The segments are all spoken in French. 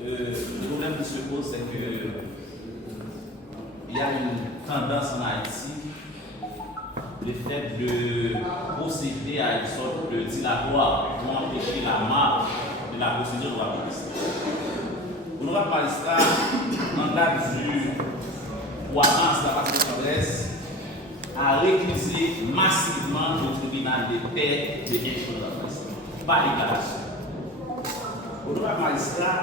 Le problème qui se pose, c'est que il y a une tendance en Haïti, le fait de procéder à une sorte de dilatoire pour empêcher la marche de la procédure de la police. L'honorable magistrat, en date du 3 mars de la partie de Congrès, a récusé massivement le tribunal de paix de Inchon-de-la-France par déclaration. L'honorable magistrat,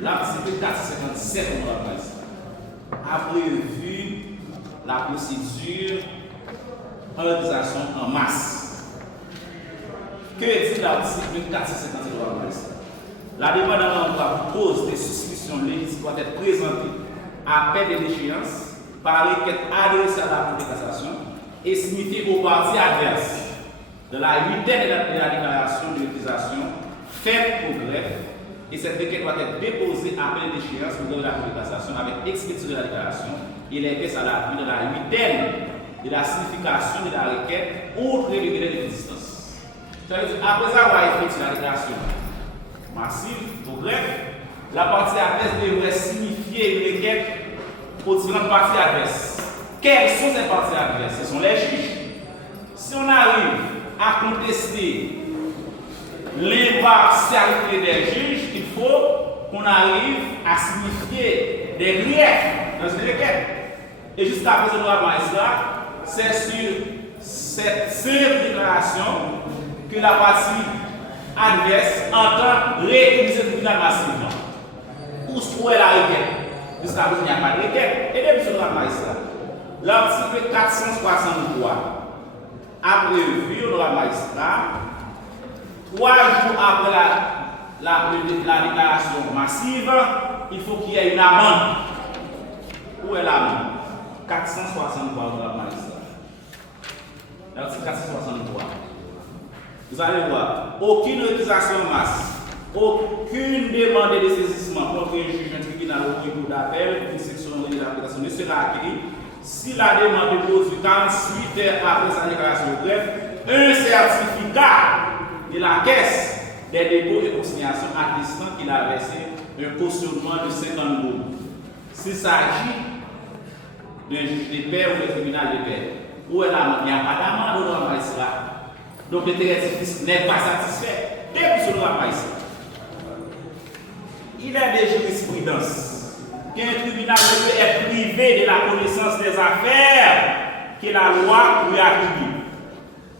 l'article 457 de l'honorable magistrat a prévu la procédure en organisation en masse. Que dit l'article 457 de l'honorable magistrat? La demande en emploi pour cause des suspicions légitimes doit être présentée à peine de l'échéance par requête adressée à la Cour de cassation et signifiée aux parties adverses de la huitaine de la déclaration de l'utilisation faite au greffe, et cette requête doit être déposée à peine d'échéance au niveau de la Cour de cassation avec expédition de la déclaration et les pièces à l'appui de la huitaine de la signification de la requête outre le délai de l'existence. Après avoir effectué la déclaration massive au greffe, la partie adverse devrait signifier une requête aux différentes parties adverses. Quelles sont ces parties adverses? Ce sont les juges. Si on arrive à contester l'impartialité des juges, il faut qu'on arrive à signifier des griefs dans cette requête. Et jusqu'à présent, c'est sur cette seule déclaration que la partie adverse entend réutiliser le tribunal massivement. Où est la requête? Jusqu'à présent, il n'y a pas de requête. Et même sur le magistrat, l'article 463 a prévu au magistrat, 3 jours après la déclaration massive, il faut qu'il y ait une amende. Où est l'amende? 463 au magistrat. L'article 463. Vous allez voir, aucune utilisation en masse, aucune demande de saisissement contre un juge, un tribunal ou un cour d'appel, une section de l'application ne sera acquise si la demande est déposée 48 heures après sa déclaration au greffe, un certificat de la caisse des dépôts et consignations attestant qu'il a versé un cautionnement de 50 euros. S'il s'agit d'un juge de paix ou d'un tribunal de paix, où est l'amende? Il n'y a pas d'amende au droit magistrat. Donc le territoire n'est pas satisfait. Depuis ce droit magistrat, il est des jurisprudences qu'un tribunal peut être privé de la connaissance des affaires que la loi lui attribue.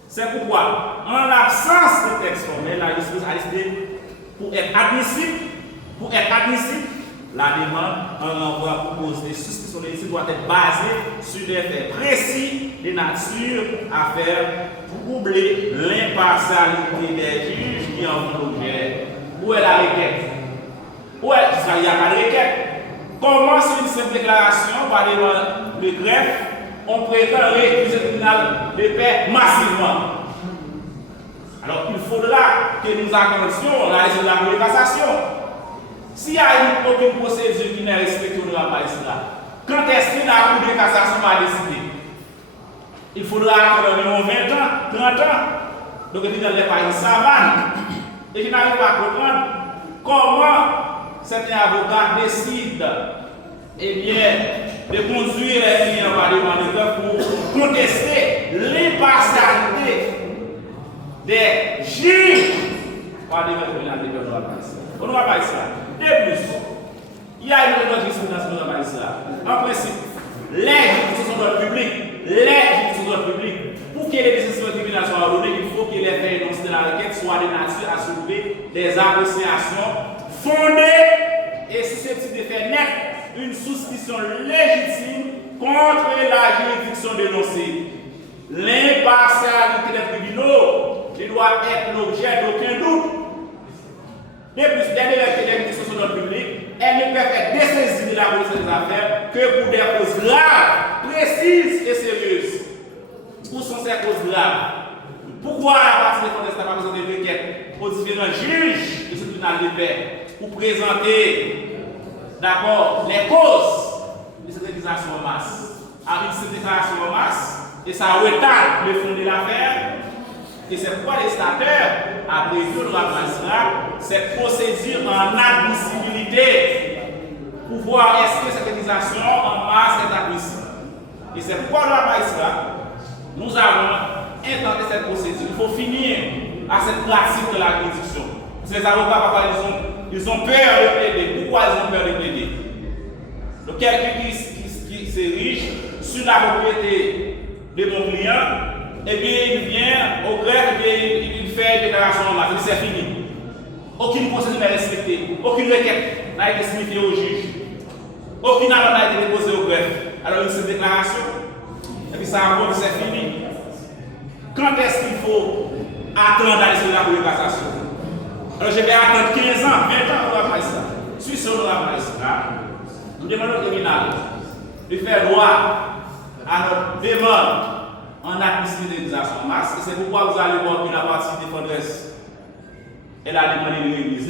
C'est pourquoi, en l'absence de texte formel, la justice a décidé pour être admissible, la demande en renvoi pour cause des suspicions légitimes doit être basée sur des faits précis de nature à faire troubler l'impartialité des juges qui en font l'objet. Où est la requête? Où est? Il n'y a pas de requête. Comment c'est une simple déclaration par le greffe, on prétend récuser le tribunal de paix massivement? Alors il faudra que nous attendions la décision de la Cour de cassation. S'il y a aucune procédure qui n'est respectée au droit magistrat, quand est-ce que la Cour de cassation va décider? Il faudra attendre environ 20 ans, 30 ans. Donc il n'est pas une savane. Et je n'arrive pas à comprendre comment certains avocats décident de conduire les clients par les pour contester l'impartialité des juges par les tribunaux de droit magistrat. On ne va pas ça. De plus, il y a une autre jurisprudence de droit magistrat. En principe, les juges sont dans le public. Pour que les décisions tribunales soient ordonnées, il faut que les faits énoncés de la requête soient de nature à soulever des appréciations fondées et susceptibles de faire naître une suspicion légitime contre la juridiction dénoncée. L'impartialité des tribunaux ne doit être l'objet d'aucun doute. De plus, dès que les juridictions sont dans le public, elles ne peuvent être dessaisies de la police des affaires que pour des causes graves, précises et sérieuses. Où sont ces causes graves? Pourquoi la partie de contestation n'a pas besoin de requête aux différents juges du tribunal de paix pour présenter d'abord les causes de cette déclaration en masse? Avec cette déclaration en masse, et ça retarde le fond de l'affaire. Et c'est pourquoi les législateurs a prévu le droit magistrat cette procédure en admissibilité possibilité pour voir est-ce que cette législation en masse est admissible. Et c'est pourquoi dans la cela, nous avons intenté cette procédure. Il faut finir à cette pratique de la juridiction. Ces avocats, parfois, ils ont peur de plaider. Pourquoi ils ont peur de plaider? Donc, quelqu'un qui s'érige sur la propriété de mon client, et bien il vient au greffe, et bien il fait une déclaration en masse, c'est fini. Aucune procédure n'est respectée, aucune requête n'a été signifiée au juge, aucune amende n'a été déposée au greffe. Alors, il se déclaration, et puis ça a c'est fini. Quand est-ce qu'il faut attendre d'aller sur la Cour de cassation? Alors, je vais attendre 15 ans, 20 ans pour la ça. Si sur la ça, nous demandons au tribunal de faire droit à notre demande en admissibilité en masse. Et c'est pourquoi vous allez voir que la partie défendresse, elle a demandé de réviser.